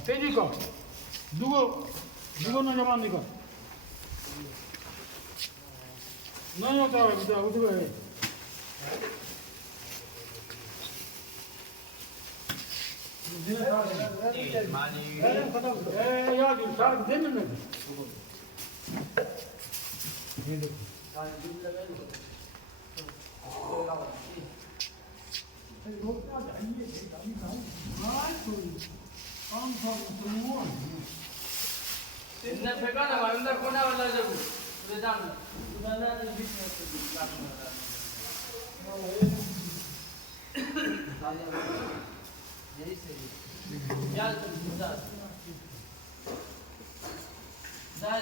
तेजी का दुगो दुगो नौजवान निकल नहीं होता है बेटा उठो है यार सार दिन में ये देखो इतना फेंका ना अंदर कोना वाला जब उधर जाना उधर बीच में यही सही यार